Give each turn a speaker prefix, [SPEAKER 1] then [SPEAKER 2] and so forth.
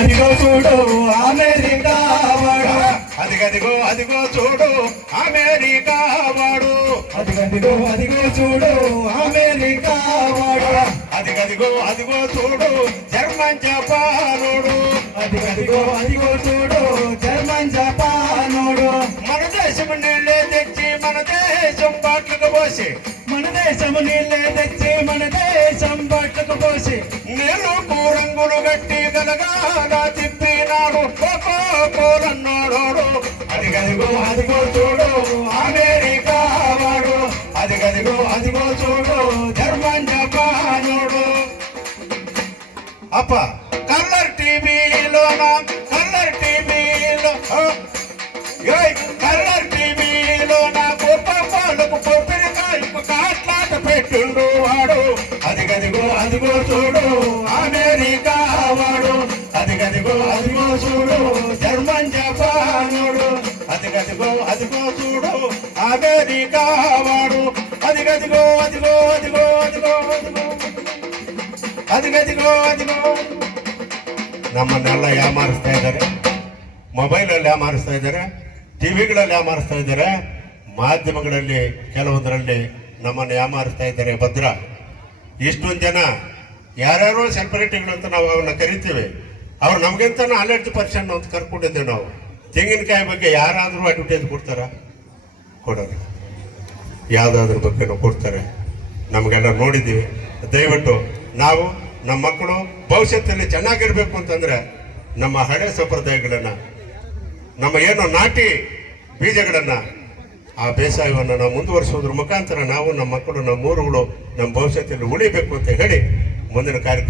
[SPEAKER 1] అదిగో చూడు అమెరికా వాడు.
[SPEAKER 2] అదిగదిగో అదిగో చూడు అమెరికా వాడు.
[SPEAKER 1] అదిగదిగో అదిగో చూడు అమెరికా వాడు.
[SPEAKER 2] అదిగదిగో అదిగో చూడు జర్మన్ జపానుడు.
[SPEAKER 1] అదిగదిగో అదిగో చూడు జర్మన్ జపానోడు.
[SPEAKER 2] మన దేశం నీళ్ళే తెచ్చి మన దేశం బాట్లకు పోసి.
[SPEAKER 1] మన దేశము నీళ్ళే తెచ్చి మన
[SPEAKER 2] తమ్ముడు గట్టి గలగా చెప్పినాడు కోరన్నాడు అది గదిగో అదిగో చూడు. అమెరికా వాడు. అది గదిగో అదిగో చూడు. జర్మన్ జపాడు అప్ప కల్లర్ టీవీలో కల్లర్ టీవీలో కల్లర్ టీవీలో నాకు పప్పాలకు అదిగదిగో అదిగో చూడు అమెరికా వాడు అదిగదిగో అదిగో చూడు జర్మన్ జపానుడు అదిగదిగో అదిగో చూడు అమెరికా వాడు అదిగదిగో అదిగో అదిగో అదిగో అదిగో ಅದಿಗದಿಗೋ ಅದಿಗೋ ನಮ್ಮನ್ನೆಲ್ಲ ಯಾಮಾರಿಸ್ತಾ ಇದ್ದಾರೆ ಮೊಬೈಲಲ್ಲಿ ಯಾಮಾರಿಸ್ತಾ ಇದ್ದಾರೆ ಟಿವಿಗಳಲ್ಲಿ ಯಾಮಾರಿಸ್ತಾ ಇದ್ದಾರೆ ಮಾಧ್ಯಮಗಳಲ್ಲಿ ಕೆಲವೊಂದರಲ್ಲಿ ನಮ್ಮನ್ನು ಯಾಮಾರಿಸ್ತಾ ಇದ್ದಾರೆ ಭದ್ರ ಇಷ್ಟೊಂದು ಜನ? ಯಾರ್ಯಾರೋ ಸೆಲೆಬ್ರಿಟಿಗಳು ಅಂತ ನಾವು ಅವನ್ನ ಕರಿತೀವಿ. ಅವ್ರು ನಮಗಿಂತ ನಾಲೆಡ್ಜ್ ಪರ್ಸನ್ ಅಂತ ಕರ್ಕೊಂಡಿದ್ದೇವೆ ನಾವು. ತೆಂಗಿನಕಾಯಿ ಬಗ್ಗೆ ಯಾರಾದರೂ ಅಡ್ವರ್ಟೈಸ್ ಕೊಡ್ತಾರ? ಕೊಡೋದು. ಯಾವುದಾದ್ರ ಬಗ್ಗೆ ಕೊಡ್ತಾರೆ. ನಮಗೆಲ್ಲ ನೋಡಿದ್ದೀವಿ. ದಯವಿಟ್ಟು ನಾವು ನಮ್ಮ ಮಕ್ಕಳು ಭವಿಷ್ಯದಲ್ಲಿ ಚೆನ್ನಾಗಿರಬೇಕು ಅಂತಂದ್ರೆ ನಮ್ಮ ಹಳೆ ಸಂಪ್ರದಾಯಗಳನ್ನು, ನಮ್ಮ ಏನು ನಾಟಿ ಬೀಜಗಳನ್ನ ಆ ಬೇಸಾಯವನ್ನು ನಾವು ಮುಂದುವರಿಸೋದ್ರ ಮುಖಾಂತರ ನಾವು ನಮ್ಮ ಮಕ್ಕಳು, ನಮ್ಮ ಊರುಗಳು, ನಮ್ಮ ಭವಿಷ್ಯದಲ್ಲಿ ಉಳಿಬೇಕು ಅಂತ ಹೇಳಿ ಮುಂದಿನ ಕಾರ್ಯಕ್ರಮ